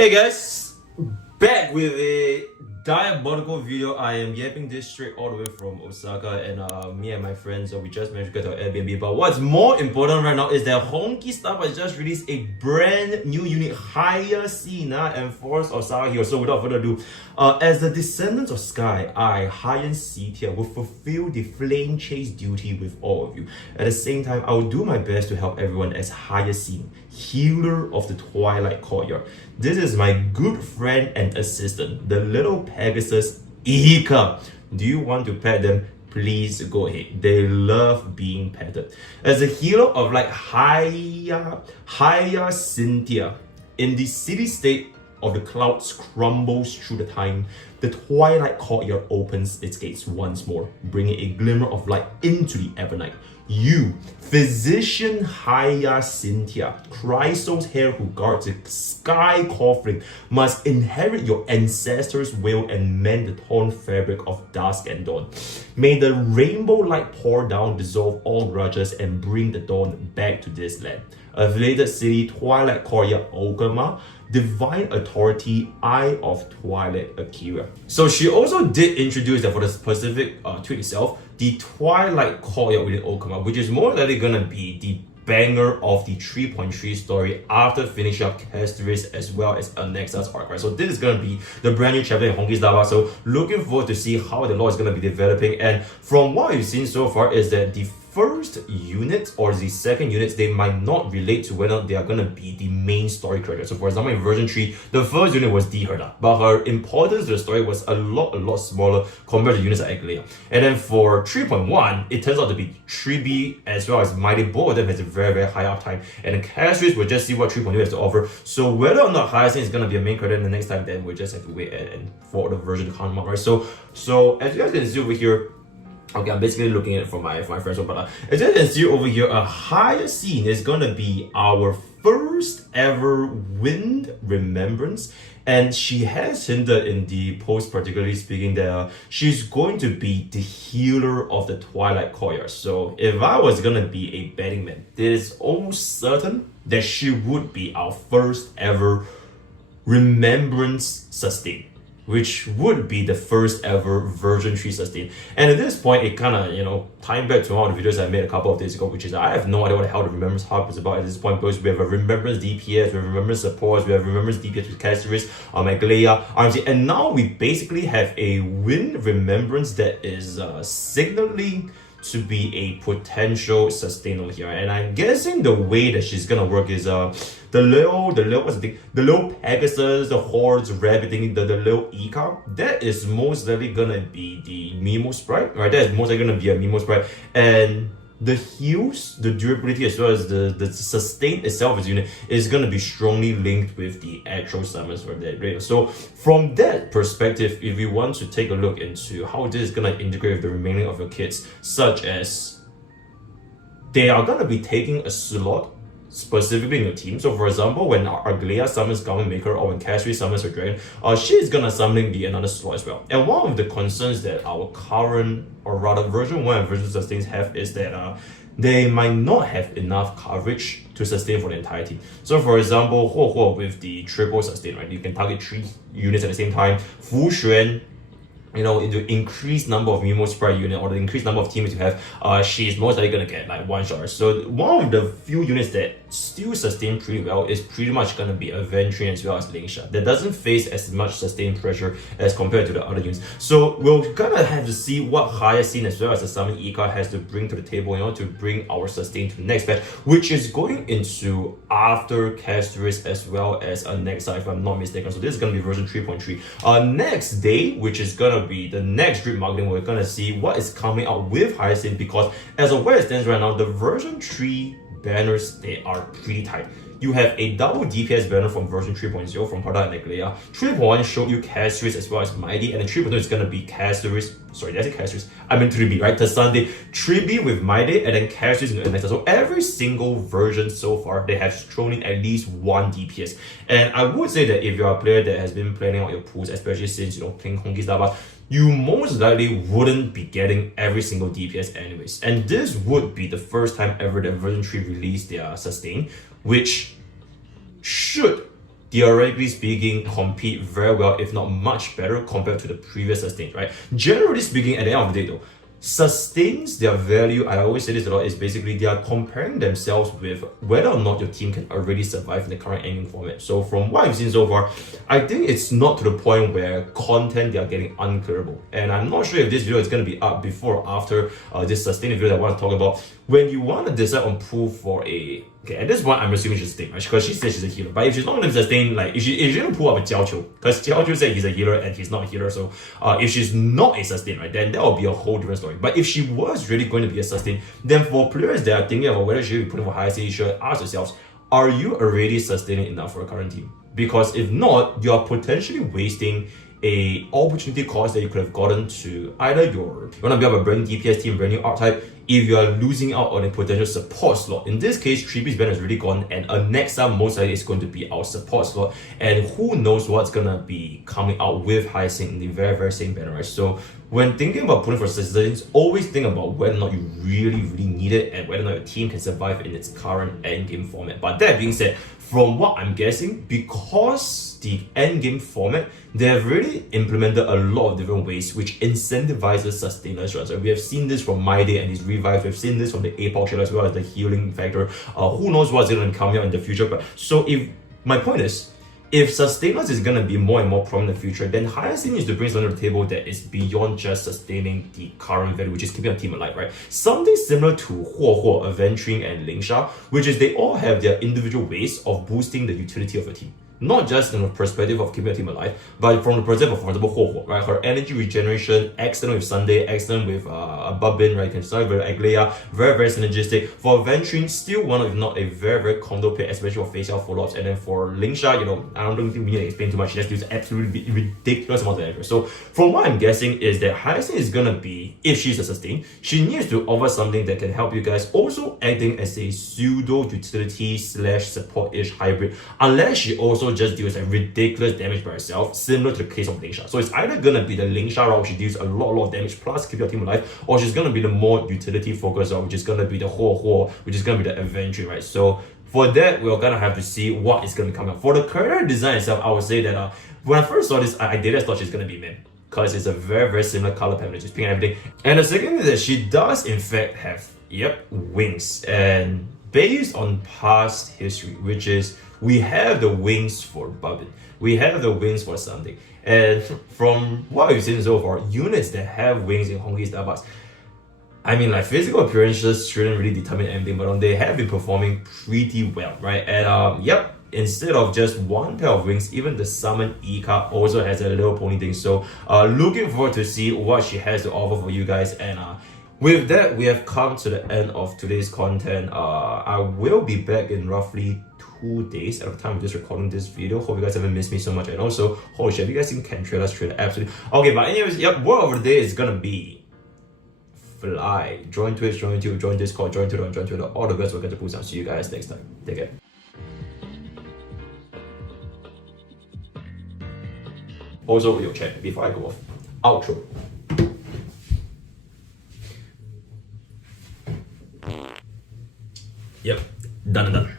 Hey guys, back with a diabolical video. I am yapping this straight all the way from Osaka, and me and my friends, we just managed to get our Airbnb. But what's more important right now is that Honkai Star has just released a brand new unit, Hyacine, amphoreus of Sahio. So without further ado, as the descendants of Sky, I, Hyan Setia, will fulfill the flame chase duty with all of you. At the same time, I will do my best to help everyone as Hyacine, healer of the Twilight Courtyard. This is my good friend and assistant, the little Pegasus Ika. Do you want to pet them? Please go ahead. They love being petted. As a healer of like Hyacinthia, in the city-state of the clouds crumbles through the time, the Twilight Courtyard opens its gates once more, bringing a glimmer of light into the Evernight. You, physician Hyacinthia, Chrysos hair who guards the sky coffin, must inherit your ancestors' will and mend the torn fabric of dusk and dawn. May the rainbow light pour down, dissolve all grudges, and bring the dawn back to this land. Affiliated City, Twilight Courtyard, Ogama, Divine Authority, Eye of Twilight, Akira. So she also did introduce that for the specific tweet itself, the Twilight Courtyard within Okama, which is more likely gonna be the banger of the 3.3 story after finishing up castorice as well as Annexa's arc, right? So this is gonna be the brand new chapter in Honkai Star. So looking forward to see how the lore is gonna be developing. And from what we've seen so far is that the first unit or the second units, they might not relate to whether they are going to be the main story character. So for example, in version 3, the first unit was Diherda, but her importance to the story was a lot smaller compared to units like Aglaia. And then for 3.1, it turns out to be 3B as well as Mighty. Both of them has a very high uptime. And the castorice will just see what 3.2 has to offer. So whether or not Hyacine is going to be a main character in the next time, then we'll just have to wait and for the version to come out, right? So as you guys can see over here, okay, I'm basically looking at it for my friends, but as you can see over here, a Hyacine is gonna be our first ever wind remembrance, and she has hinted in the post, particularly speaking, that she's going to be the healer of the Twilight Courtyard. So if I was gonna be a betting man, it is almost certain that she would be our first ever remembrance sustain, which would be the first ever version 3 sustain. And at this point, it kind of, time back to one of the videos I made a couple of days ago, which is I have no idea what the hell the Remembrance Hub is about at this point, because we have a Remembrance DPS, we have Remembrance Support, we have Remembrance DPS with castorice, Aglaia, RMC, and now we basically have a Wind Remembrance that is signaling to be a potential sustainer here. And I'm guessing the way that she's gonna work is the little Pegasus, the hordes, rabbiting, the little Ika, that is most likely gonna be the Mimo sprite, right? That is most likely gonna be a Mimo sprite. And the heals, the durability, as well as the sustain itself as unit is going to be strongly linked with the actual summons for that raid. So from that perspective, if you want to take a look into how this is going to integrate with the remaining of your kits, such as they are going to be taking a slot specifically in your team. So for example, when Aglaia summons Garment Maker or when castorice summons her dragon, she is gonna summon the another slot as well. And one of the concerns that our current, or rather version 1 and version sustains have, is that they might not have enough coverage to sustain for the entire team. So for example, Huo with the triple sustain, right? You can target 3 units at the same time. Fu Xuan, into increased number of Mimo sprite unit or the increased number of teammates you have, she's most likely gonna get like 1 shot. So one of the few units that still sustain pretty well is pretty much gonna be Aventurine as well as Lingsha. That doesn't face as much sustained pressure as compared to the other units. So we're gonna have to see what Hyacine as well as the Summon Ika has to bring to the table in order to bring our sustain to the next patch, which is going into after castorice as well as Annexa, if I'm not mistaken. So this is gonna be version 3.3. Next day, which is gonna be the next drip marketing, we're gonna see what is coming out with Hyacine, because as of where it stands right now, the version 3 banners, they are pretty tight. You have a double DPS banner from version 3.0 from Pada and Aglaia. 3.1 showed you castorice as well as Mighty, and then 3.2 is gonna be castorice. Sorry, did I say castorice? I meant 3B, right? The Sunday 3B with Mighty and then castorice in the next. So every single version so far, they have thrown in at least 1 DPS. And I would say that if you're a player that has been planning out your pools, especially since playing Honkai Star, you most likely wouldn't be getting every single DPS anyways. And this would be the first time ever that version 3 released their sustain, which should theoretically speaking, compete very well, if not much better, compared to the previous sustains, right? Generally speaking, at the end of the day though, sustains, their value, I always say this a lot, is basically they are comparing themselves with whether or not your team can already survive in the current endgame format. So from what I've seen so far, I think it's not to the point where content they are getting unclearable. And I'm not sure if this video is going to be up before or after this sustain video that I want to talk about. When you want to decide on proof for a, okay, at this point I'm assuming she's sustain, right? Because she says she's a healer. But if she's not going to sustain, like if she's going to pull up a Jiao, because Jiao said he's a healer and he's not a healer, so if she's not a sustain, right, then that will be a whole different story. But if she was really going to be a sustain, then for players that are thinking about whether she should be putting for Hyacine, you should ask yourselves, are you already sustaining enough for a current team? Because if not, you are potentially wasting a opportunity cost that you could have gotten to either you want to build a brand new DPS team, brand new archetype, if you are losing out on a potential support slot. In this case, 3P's banner is really gone, and a next up most likely is going to be our support slot, and who knows what's gonna be coming out with Hyacine in the very same banner, right? So when thinking about putting for sustains, always think about whether or not you really need it and whether or not your team can survive in its current endgame format. But that being said, from what I'm guessing, because the endgame format, they have really implemented a lot of different ways which incentivizes sustainers, right? So we have seen this from My Day and his revives, we've seen this from the APOC trailer as well as the healing factor. Who knows what's going to come out in the future. But so if my point is, if sustainers is going to be more and more prominent in the future, then Hyacine needs to bring something to the table that is beyond just sustaining the current value, which is keeping a team alive, right? Something similar to Huo, Adventuring, and Lingsha, which is they all have their individual ways of boosting the utility of a team. Not just from the perspective of keeping a team alive, but from the perspective of, for example, Huo, right? Her energy regeneration, excellent with Sunday, excellent with Babin, right? You can start with Aglaya, very synergistic. For Adventuring, still one of, if not a very condo pick, especially for face-out follow-ups. And then for Lingsha, you know, I don't think we need to explain too much. She just does absolutely ridiculous amounts of energy. So from what I'm guessing is that Hyacine is gonna be, if she's a sustain, she needs to offer something that can help you guys, also acting as a pseudo utility / support-ish hybrid, unless she also just deals like ridiculous damage by herself, similar to the case of Lingsha. So it's either gonna be the Lingsha route, she deals a lot of damage plus keep your team alive, or she's gonna be the more utility focused route, which is gonna be the Huo, which is gonna be the Adventure, right? So for that, we're gonna have to see what is gonna come out. For the character design itself, I would say that when I first saw this, I did thought she's gonna be man, because it's a very similar color pattern, just pink and everything. And the second is that she does in fact have, wings. And based on past history, which is we have the wings for Babin, we have the wings for something. And from what we've seen so far, units that have wings in Honkai Starbucks, I mean, like, physical appearances shouldn't really determine anything, but they have been performing pretty well, right? And instead of just one pair of wings, even the summon E-card also has a little pony thing. So looking forward to see what she has to offer for you guys. And with that, we have come to the end of today's content. I will be back in roughly 2 days at the time of just recording this video. Hope you guys haven't missed me so much. And also, holy shit, have you guys seen Kentrailer's trailer? Absolutely. Okay, but anyways, word of the day is gonna be fly. Join Twitch, join YouTube, join Discord, join Twitter, all the best. We'll get to boost. I'll see you guys next time. Take care. Also, your chat before I go off. Outro. Yep, done.